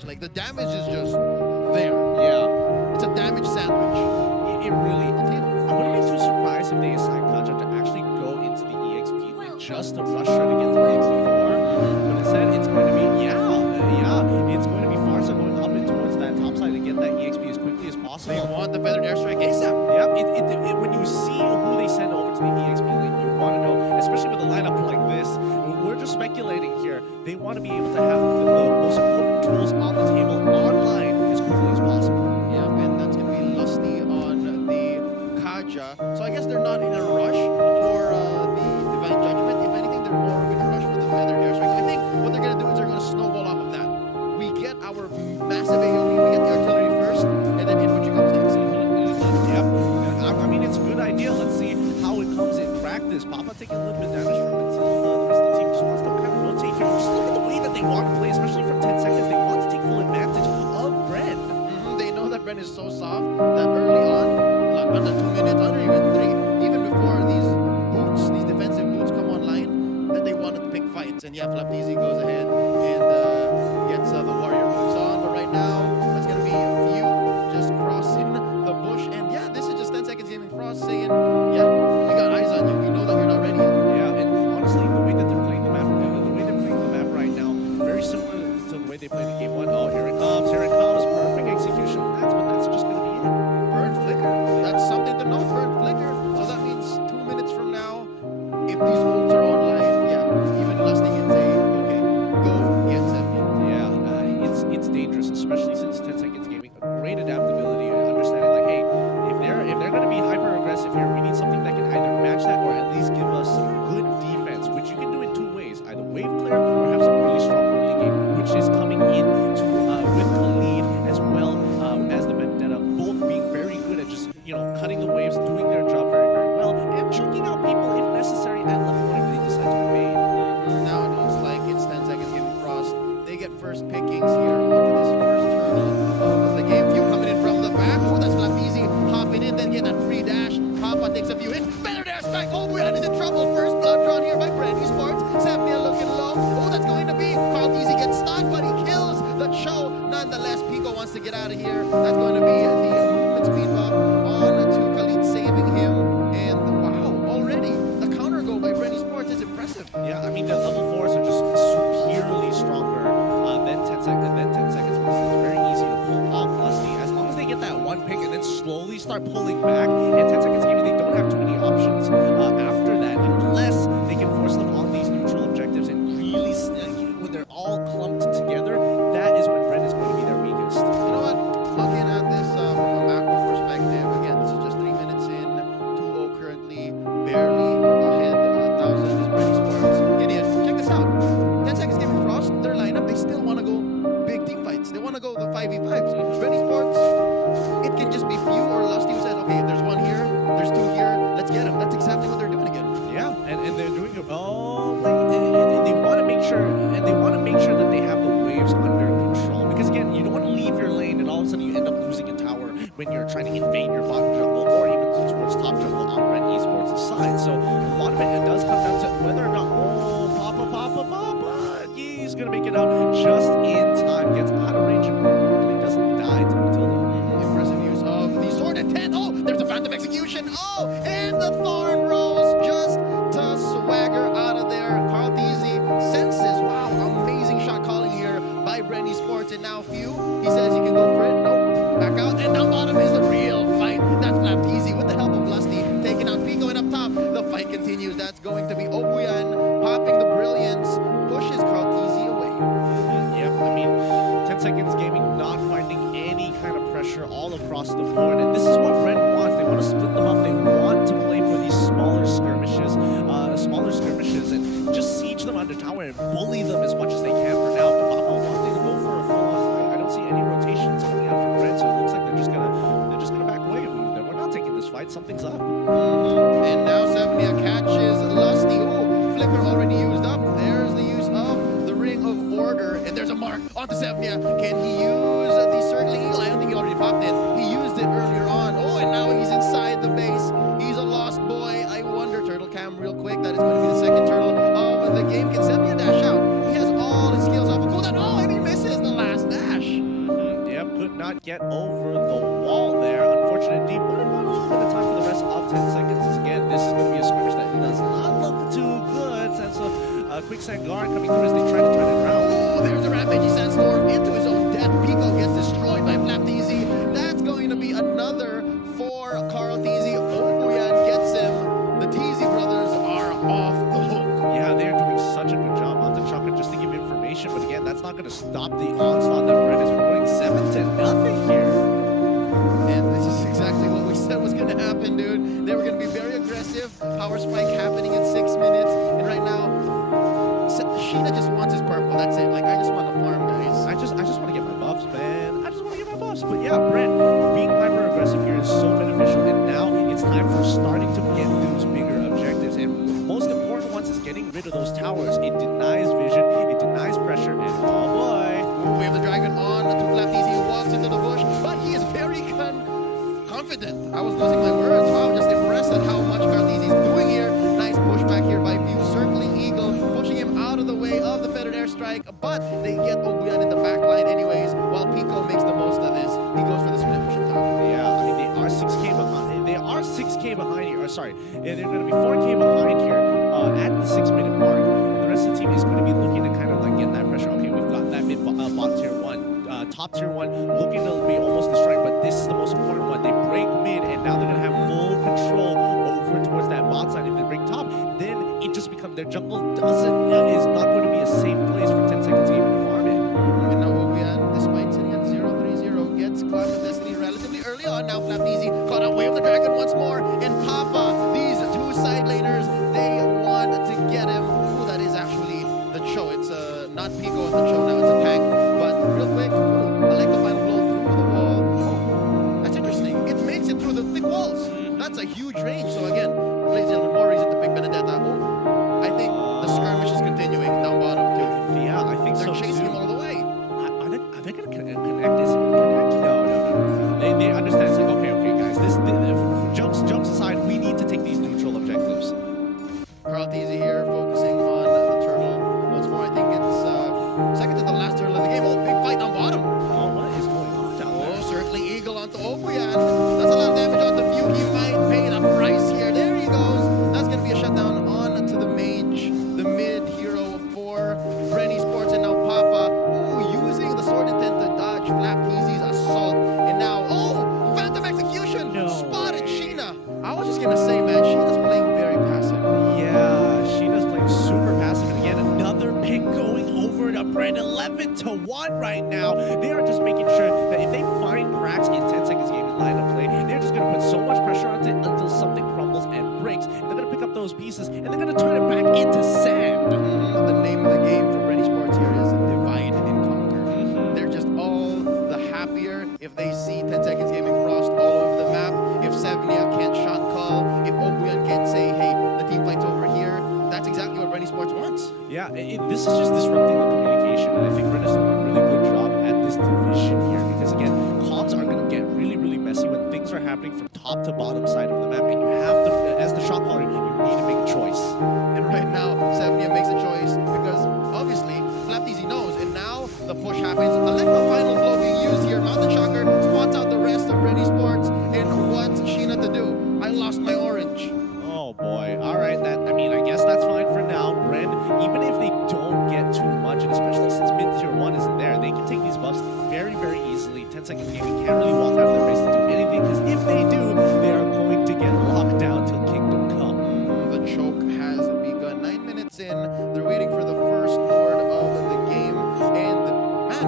match. Like, the damage is just there. Yeah. It's a damage sandwich. It really, I wouldn't be too surprised if they assign Kaja to actually go into the EXP lane just to rush her to get to level 4. But instead, it's going to be, it's going to be Farsa going up and towards that top side to get that EXP as quickly as possible. They want the feathered airstrike ASAP. Yep, when you see who they send over to the EXP lane, you want to know, especially with a lineup like this, we're just speculating here, they want to be able to have the most important tools on the table online as quickly as possible. Yeah, and that's going to be Lusty on the Kaja. So I guess they're not in a rush for the Divine Judgment. If anything, they're more in a rush for the feathered airstrike. I think what they're going to do is they're going to snowball off of that. We get our massive AoE, we get the artillery first, and then infantry comes next. Yep. I mean, it's a good idea. Let's see how it comes in practice. Papa taking a little bit of damage from it. The rest of the team just wants to kind of rotate here. Just look at the way that they want to play, especially from 10 seconds. They want to take full advantage of BREN. They know that BREN is so soft that early on, like under 2 minutes, under even 3, even before these boots, these defensive boots come online, that they wanted to pick fights. And yeah, Flapdizi goes ahead and gets the warrior moves on. But right now, that's going to be a few just crossing the bush. And yeah, this is just 10 seconds Gaming Frost saying, yeah, we got eyes on you. We know that you're not ready yet. Yeah, and honestly, the way that they're playing the map, right now, very similar to the way they played in game 1. Oh, here it comes. Perfect execution. But that's just going to be it. Burn flicker. That's something to know. Burn flicker. So that means 2 minutes from now, if these ults are online, yeah, even Lusty can say, okay, go get them. Yeah, it's dangerous, especially since 10 seconds gaming a great adaptability and understanding like, hey, if they're going to be hyper aggressive here, we need something that can either match that or at least give us some good defense, which you can do in 2 ways, either wave clear or have some really strong early game, which is coming in to with the lead as well as the Vendetta, both being very good at just cutting the waves, doing their job very, very well, and checking out people if necessary at level 1 if they decide to invade. Now it looks like it's 10 seconds Gaming Frost. They get first pickings here onto this first turtle of the game. Few coming in from the back. Oh, that's Flapdizi hopping in, then getting that free dash. Papa takes a few hits. Better there, strike. Oh, BREN is in trouble. First blood drawn here by BREN Esports. Sapnia looking low. Oh, that's going to be Flapdizi gets stunned, but he kills the show. Nonetheless, Pico wants to get out of here. That's going to be the movement speed buff on to Khalid, saving him. And wow, already the counter goal by BREN Esports is impressive. Yeah, I mean, the level 4s are just superiorly stronger than 10 seconds, because it's very easy to pull off Lusty. As long as they get that one pick and then slowly start pulling back, and 10 seconds gaming, they don't have too many options after that, unless they can force them on these neutral objectives and really, when they're all clumped together, that is when BREN is going to be their weakest. You know what? Looking at this from a macro perspective, again, this is just 3 minutes in. 2-0 currently, barely ahead. 1,000 is BREN Esports. Gideon, check this out. 10 seconds Gaming Frost, their lineup, they still want to go big team fights. They want to go the 5v5s. BREN Esports, it can just be few or Lusty who says, okay, there's 1 here, there's 2 here, let's get them. That's exactly what they're doing again. Yeah, and they're doing it. And they want to make sure, that they have the waves under control. Because again, you don't want to leave your lane and all of a sudden you end up losing a tower when you're trying to invade your bottom jungle or even towards top jungle on BREN Esports' side. So a lot of it does come down to whether or not Papa, he's gonna make it out just in time. Gets out of range and more importantly doesn't die to Matilda. Impressive use of the sword at 10. Oh, there's a phantom execution. Oh, and the Thorn Rose just to swagger out of there. Flapdizi senses. Wow, amazing shot calling here by BREN Esports. And now Few, he says he can go for it. Nope, back out. And down bottom is the real fight. That's Flapdizi with the help of Lusty taking out Pico, and up top the fight continues. That's going to be Obuyan popping the brilliance, pushes Flapdizi away. Yeah, I mean, 10 seconds gaming not finding any kind of pressure all across the board, and this is what BREN wants. They want to split them up. They want to play for these smaller skirmishes, and just siege them under tower and bully them as much as they can for now. But Papa wanting to go for a full-on fight. I don't see any rotations coming out from BREN, so it looks like they're just gonna back away. We're not taking this fight. Something's up. And now Sapnia catches Lusty. Oh, flicker already used up. There's the use of the Ring of Order, and there's a mark onto Sapnia. Can he use the circling eagle? I don't think he already popped it. He used it earlier on. Oh, and now he's inside the base. He's a lost boy. I wonder, turtle cam real quick. That is going to be the second turtle of the game. Can Sapnia dash out? He has all his skills off. Oh, and he misses the last dash. 100% guard coming through as they try to turn it around. Oh, there's a rampaging sandstorm into his own death. Pico gets destroyed by Flapteezy. That's going to be another for Carl Teezy. Obuyan gets him. The Teezy brothers are off the hook. Yeah, they're doing such a good job. Mountain Shocker, just to give you information, but again, that's not going to stop the onslaught that BREN is recording 7-0 here. And this is exactly what we said was going to happen, dude. They were going to be very aggressive. Power spike happening in 6 minutes. And right now, Sheena just wants his purple. That's it. Like, I just want to farm, guys. I just want to get my buffs, man. I just want to get my buffs. But yeah, BREN being hyper aggressive here is so beneficial. And now it's time for starting to get those bigger objectives. And most important ones is getting rid of those towers. It denies vision. It denies pressure. And oh boy. We have the dragon on to Flapteezy, who walks into the bush, but he is very confident. I was losing my words. Wow, just impressed at how much Flapteezy is doing here. Nice pushback here by View, circling Eagle, pushing him out of the way of the feathered airstrike, but they get Obuyan in the back line anyways, while Pico makes the most of this. He goes for the split push on top. Yeah, I mean, they are 6K behind. They are 6K behind here. Sorry, they're going to be 4K behind here at the 6-minute mark. And the rest of the team is going to be looking to kind of like get that pressure. Okay, we've got that mid bot tier 1, top tier 1 looking to be almost destroyed, but this is the most important one. They break mid, and now they're going to have full control over towards that bot side. If they break top, then it just becomes their jungle is not going to be a safe place for 10 seconds even to farm it. And now Obuyan, despite sitting at 0-3-0, gets Cloud of Destiny relatively early on. Now Flapteezy caught away with the dragon once more, and Papa, these two side laners, they want to get him. Ooh, that is actually the Cho. It's not Pico in the Cho now, it's a tank. But real quick, ooh, I like the final blow through the wall. Oh, that's interesting. It makes it through the thick walls. That's a huge range. So again, ladies and gentlemen, more reason to pick Benedetta. Oh, I think the skirmish is continuing down bottom too. Yeah, I think They're so chasing too. him all the way. Are they going to connect this? No. They understand. It's like, okay, guys. Jumps aside. We need to take these neutral objectives. Carl Teezy here, focusing on the turtle once more. I think it's second to the last turtle in the game. Oh, big fight on bottom. Oh, what is going on down there? Oh, circling Eagle onto Obuyan. That's a lot of damage on the View. He might pay the price here. There he goes. That's going to be a shutdown on to the mage, the mid hero for BREN ESPORTS, and now Papa, ooh, using the sword intent to dodge Flapteezy's assault. And now, oh, Phantom Execution. No Spotted way. Sheena. I was just going to say, man, Sheena's playing very passive. Yeah, Sheena's playing super passive. And again, another pick going over to BREN. 11-1 right now. They are just making sure that if they find cracks in 10 seconds game in line of play, they're just going to put so much pressure on it until something crumbles and breaks. And they're going to pick up those pieces and they're going to turn it back into sand. The name of the game for BREN ESPORTS here is divide and conquer. They're just all the happier if they see 10 seconds gaming frost all over the map. If Sevnia can't shot call, if Obuyan can't say, hey, the team fight's over here, that's exactly what BREN ESPORTS wants. Yeah, this is just disrupting the communication, and I think BREN is doing a really good job at this division here because, again, comps are going to get really, really messy when things are happening from top to bottom side of the map, and you have to, as the shot caller, you need to make a choice. And right now, Sevnia makes a choice because obviously Flapteezy knows, and now the push happens. I like the final blow being used here. Mountain Shocker spots out the rest of BREN ESPORTS, and what's Sheena to do? I lost my orange. Oh boy, all right, I mean, I guess that's fine for now. BREN, even if they don't get too much, and especially since mid tier 1 isn't there, they can take these buffs very, very easily. 10 seconds gaming can't really walk out of their race to do anything, because if they do, they are going to get locked down till Kingdom Come. The choke has begun. 9 minutes in, they're waiting for the first Lord of the game, and man,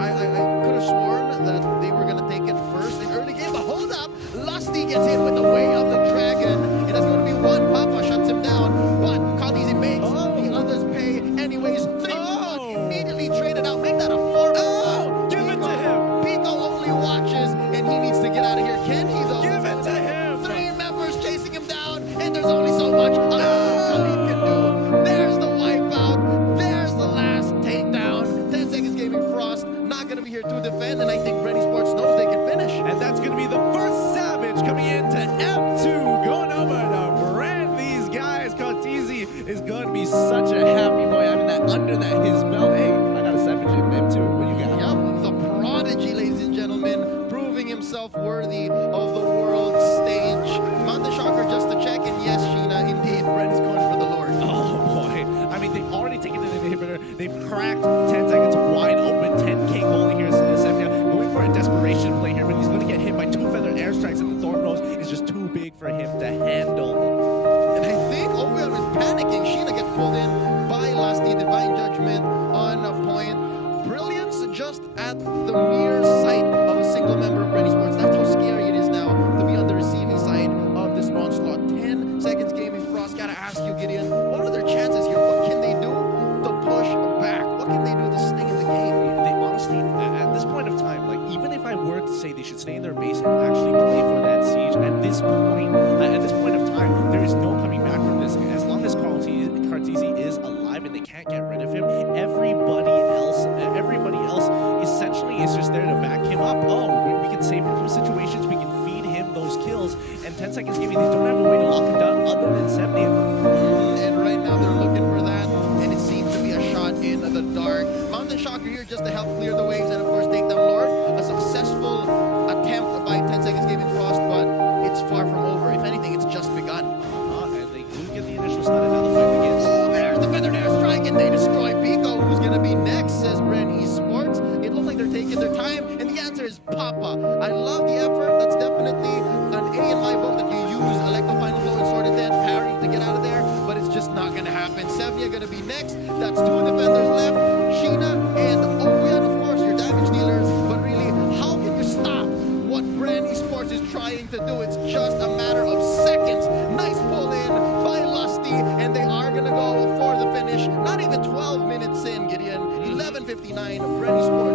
I could have sworn that they were going to take it first in early game, but hold up, Lusty gets hit with the way of the dragon, and it's going to be one. Papa shuts him down, but Easy makes the others pay anyways. 3 immediately traded out, make that a 4. Give it to him. Pico only watches, and he needs to get out of here. Can he though? Give it to him. 3 members chasing him down, and there's only so much Khalid can do. There's the wipeout. There's the last takedown. 10 seconds gaming frost. Not going to be here to defend, and I think BREN ESPORTS knows they can finish. And that's going to be the first Savage coming into M2, going over to BREN. These guys, Teezy is going to be such a happy boy having that under that his belt. Hey, I got a Savage in M2. What you got? Yep, the prodigy, ladies and gentlemen, proving himself worthy of the world stage. Mountain Shocker just to check, and yes, Sheena, indeed, BREN is going for the Lord. Oh boy. I mean, they've already taken cracked. 10 seconds wide open. 10K goalie here. Sevnia going for a desperation play here, but he's going to get hit by 2 feather airstrikes, and the Thorn Rose is just too big for him to handle. And I think Owen was panicking. Sheena gets pulled in by Lusty. Divine Judgment on a point. Brilliance just at the mere sight of a single member of BREN Esports. That's how scary it is now to be on the receiving side of this onslaught. 10 seconds gaming. Frost, gotta ask you, Gideon, what are their chances here? What can they do to push back? What can they do to stay in the game? They honestly, at this point of time, like even if I were to say they should stay in their base and actually play for that siege, at this point of time, there is no coming back from this. As long as Cartesi is alive and they can't get rid of him, everybody else essentially is just there to back him up. Oh, we can save him from situations, we can feed him those kills, and 10 seconds gaming, they don't have a way to lock him down other than Semnia. And right now they're looking for that, and it seems to be a shot in the dark. Mountain Shocker here just to help clear the waves and of course take down Lord. A successful attempt by 10 seconds gaming Frost, but it's far from over. If anything, it's just begun. And they do get the initial stun, and now the fight begins. Oh, there's the feathered airstrike, and they destroy Pico. Who's gonna be next, says BREN Esports. It looks like they're taking their time, and the answer is Papa. I love the effort. That's definitely an A in my book, that you use Electro Final Flow and Sword of Death parry to get out of there, but it's just not gonna happen. Sevnia gonna be next. That's 2 defenders left. Sheena and Owen, of course, your damage dealers, but really, how can you stop what BREN Esports is trying to do? It's just a matter of seconds. Nice pull in by Lusty, and they are gonna go for the finish. Not even 12 minutes in, Gideon. 11:59, BREN Esports